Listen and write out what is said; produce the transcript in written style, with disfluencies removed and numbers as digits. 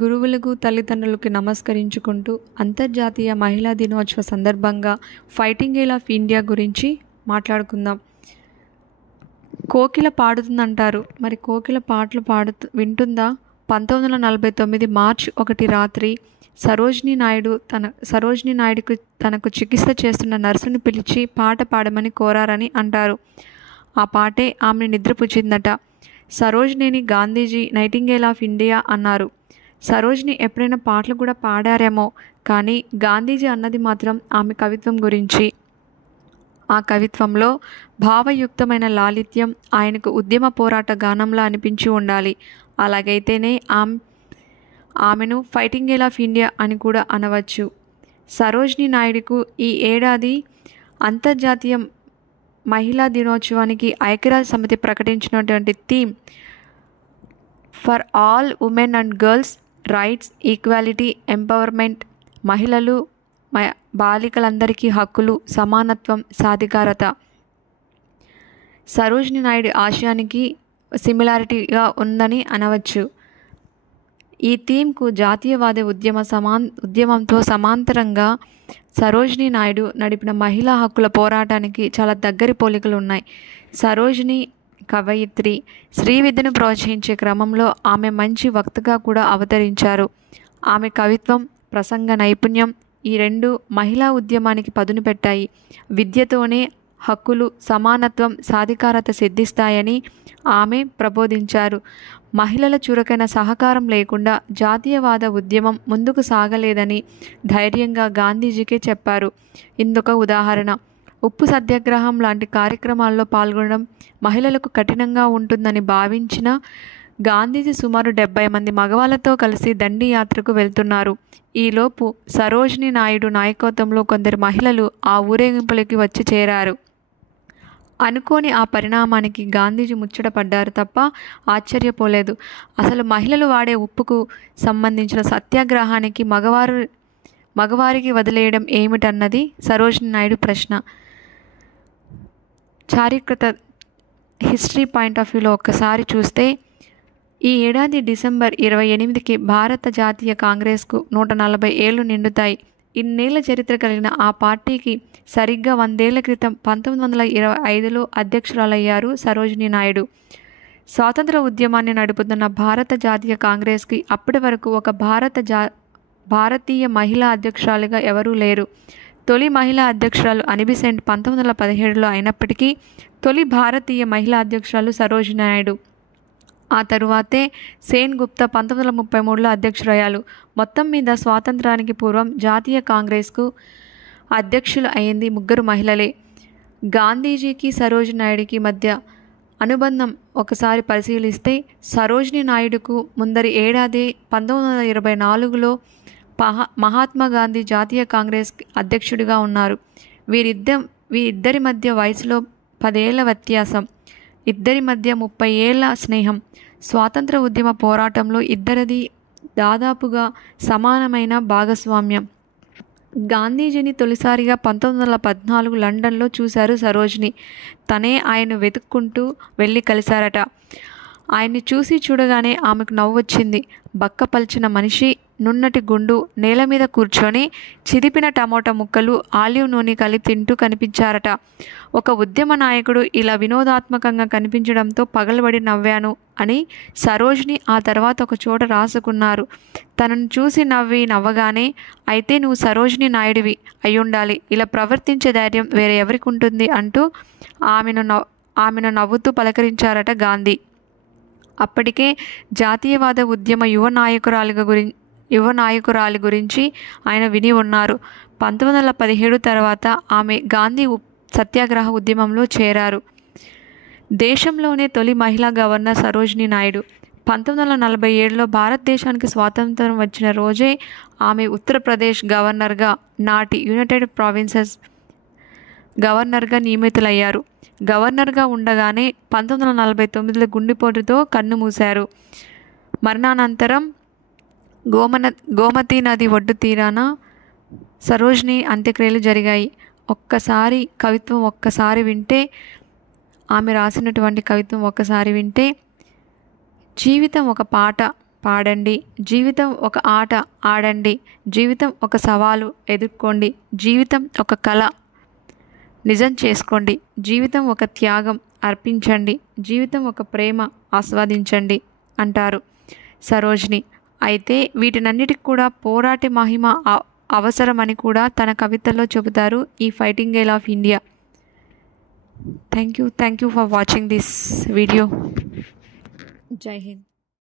గురువులకు, తల్లిదండ్రులకు నమస్కరించుకుంటూ అంతర్జాతీయ మహిళా దినోత్సవ సందర్భంగా ఫైటింగ్ గర్ల్ ఆఫ్ ఇండియా గురించి మాట్లాడుకుందాం. కోకిల పాడుతుందంటారు, మరి కోకిల పాటలు వింటుందా? 1949 మార్చి 1 రాత్రి సరోజినీ నాయుడుకు తనకు చికిత్స చేస్తున్న నర్సును పిలిచి పాట పాడమని కోరారని అంటారు. ఆ పాటే ఆమెను నిద్రపుచ్చిందట. సరోజినీని గాంధీజీ నైటింగేల్ ఆఫ్ ఇండియా అన్నారు. సరోజిని ఎప్పుడైనా పాటలు కూడా పాడారేమో, కానీ గాంధీజీ అన్నది మాత్రం ఆమె కవిత్వం గురించి. ఆ కవిత్వంలో భావయుక్తమైన లాలిత్యం ఆయనకు ఉద్యమ పోరాట గానంలా అనిపించి ఉండాలి. అలాగైతేనే ఆమెను ఫైటింగ్ గర్ల్ ఆఫ్ ఇండియా అని కూడా అనవచ్చు. సరోజినీ నాయుడుకు ఈ ఏడాది అంతర్జాతీయ మహిళా దినోత్సవానికి ఐక్యరాజ్య సమితి ప్రకటించినటువంటి theme for all women and girls rights, equality, empowerment. మహిళలు, బాలికలందరికీ హక్కులు, సమానత్వం, సాధికారత. సరోజినీ నాయుడు ఆశయానికి సిమిలారిటీగా ఉందని అనవచ్చు. ఈ థీమ్కు జాతీయవాద ఉద్యమంతో సమాంతరంగా సరోజినీ నాయుడు నడిపిన మహిళా హక్కుల పోరాటానికి చాలా దగ్గరి పోలికలు ఉన్నాయి. సరోజిని కవయిత్రి, స్త్రీ విద్యను ప్రోత్సహించే క్రమంలో ఆమె మంచి వక్తగా కూడా అవతరించారు. ఆమె కవిత్వం, ప్రసంగ నైపుణ్యం ఈ రెండు మహిళా ఉద్యమానికి పదును పెట్టాయి. విద్యతోనే హక్కులు, సమానత్వం, సాధికారత సిద్ధిస్తాయని ఆమె ప్రబోధించారు. మహిళల చురుకైన సహకారం లేకుండా జాతీయవాద ఉద్యమం ముందుకు సాగలేదని ధైర్యంగా గాంధీజీకే చెప్పారు. ఇందుకు ఉదాహరణ ఉప్పు సత్యాగ్రహం లాంటి కార్యక్రమాల్లో పాల్గొనడం మహిళలకు కఠినంగా ఉంటుందని భావించిన గాంధీజీ సుమారు 70 మంది మగవాళ్ళతో కలిసి దండి యాత్రకు వెళ్తున్నారు. ఈలోపు సరోజినీ నాయుడు నాయకత్వంలో కొందరు మహిళలు ఆ ఊరేగింపులకి వచ్చి చేరారు. అనుకోని ఆ పరిణామానికి గాంధీజీ ముచ్చటపడ్డారు తప్ప ఆశ్చర్యపోలేదు. అసలు మహిళలు వాడే ఉప్పుకు సంబంధించిన సత్యాగ్రహానికి మగవారికి వదిలేయడం ఏమిటన్నది సరోజినీ నాయుడు ప్రశ్న. చారిత్రక హిస్టరీ పాయింట్ ఆఫ్ వ్యూలో ఒక్కసారి చూస్తే ఈ ఏడాది డిసెంబర్ 28కి భారత జాతీయ కాంగ్రెస్కు 140 ఏళ్లు నిండుతాయి. ఇన్నేళ్ల చరిత్ర కలిగిన ఆ పార్టీకి సరిగ్గా 100 ఏళ్ల క్రితం 1925లో అధ్యక్షురాలయ్యారు సరోజినీ నాయుడు. స్వాతంత్ర ఉద్యమాన్ని నడుపుతున్న భారత జాతీయ కాంగ్రెస్కి అప్పటి వరకు ఒక భారతీయ మహిళా అధ్యక్షురాలిగా ఎవరూ లేరు. తొలి మహిళా అధ్యక్షురాలు అనీ బెసెంట్ 1917లో అయినప్పటికీ తొలి భారతీయ మహిళా అధ్యక్షురాలు సరోజినీ నాయుడు. ఆ తరువాతే సేన్ గుప్తా 1933లో అధ్యక్షురయ్యారు. మొత్తం మీద స్వాతంత్రానికి పూర్వం జాతీయ కాంగ్రెస్కు అధ్యక్షులు అయింది 3 మహిళలే. గాంధీజీకి సరోజినీ నాయుడికి మధ్య అనుబంధం ఒకసారి పరిశీలిస్తే సరోజినీ నాయుడుకు ముందరి ఏడాది 1924లో మహాత్మా గాంధీ జాతీయ కాంగ్రెస్ అధ్యక్షుడిగా ఉన్నారు. వీరిద్దరి మధ్య వయసులో 10 ఏళ్ల వ్యత్యాసం, ఇద్దరి మధ్య 30 ఏళ్ల స్నేహం. స్వాతంత్ర ఉద్యమ పోరాటంలో ఇద్దరిది దాదాపుగా సమానమైన భాగస్వామ్యం. గాంధీజీని తొలిసారిగా 1914 లండన్లో చూశారు సరోజిని. తనే ఆయన వెతుక్కుంటూ వెళ్ళి కలిశారట. ఆయన్ని చూడగానే ఆమెకు నవ్వు వచ్చింది. బక్కపల్చిన మనిషి, నున్నటి గుండు, నేల మీద కూర్చొని చిదిపిన టమోటా ముక్కలు, ఆలివ్ నూనె కలిపి తింటూ కనిపించారట. ఒక ఉద్యమ నాయకుడు ఇలా వినోదాత్మకంగా కనిపించడంతో పగలబడి నవ్వాను అని సరోజిని ఆ తర్వాత ఒక చోట రాసుకున్నారు. తనను చూసి నవ్వగానే అయితే నువ్వు సరోజినీ నాయుడివి అయ్యుండాలి, ఇలా ప్రవర్తించే ధైర్యం వేరే ఎవరికి ఉంటుంది అంటూ ఆమెను నవ్వుతూ పలకరించారట గాంధీ. అప్పటికే జాతీయవాద ఉద్యమ యువ నాయకురాలి గురించి ఆయన విని ఉన్నారు. 1917 తర్వాత ఆమె గాంధీ సత్యాగ్రహ ఉద్యమంలో చేరారు. దేశంలోనే తొలి మహిళా గవర్నర్ సరోజినీ నాయుడు. 1947లో భారతదేశానికి స్వాతంత్రం వచ్చిన రోజే ఆమె ఉత్తరప్రదేశ్ గవర్నర్గా, నాటి యునైటెడ్ ప్రావిన్సెస్ గవర్నర్గా నియమితులయ్యారు. గవర్నర్గా ఉండగానే 1949లో గుండెపోటుతో కన్నుమూశారు. మరణానంతరం గోమతీ నది ఒడ్డు తీరాన సరోజిని అంత్యక్రియలు జరిగాయి. ఆమె రాసినటువంటి కవిత్వం ఒక్కసారి వింటే జీవితం ఒక పాట, పాడండి. జీవితం ఒక ఆట ఆడండి. జీవితం ఒక సవాలు ఎదుర్కోండి. జీవితం ఒక కళ నిజం చేసుకోండి. జీవితం ఒక త్యాగం అర్పించండి. జీవితం ఒక ప్రేమ ఆస్వాదించండి అంటారు సరోజిని. అయితే వీటినన్నిటికి కూడా పోరాట మహిమ అవసరమని కూడా తన కవితల్లో చెబుతారు ఈ fighting girl of India. Thank you for watching this video. జై హింద్.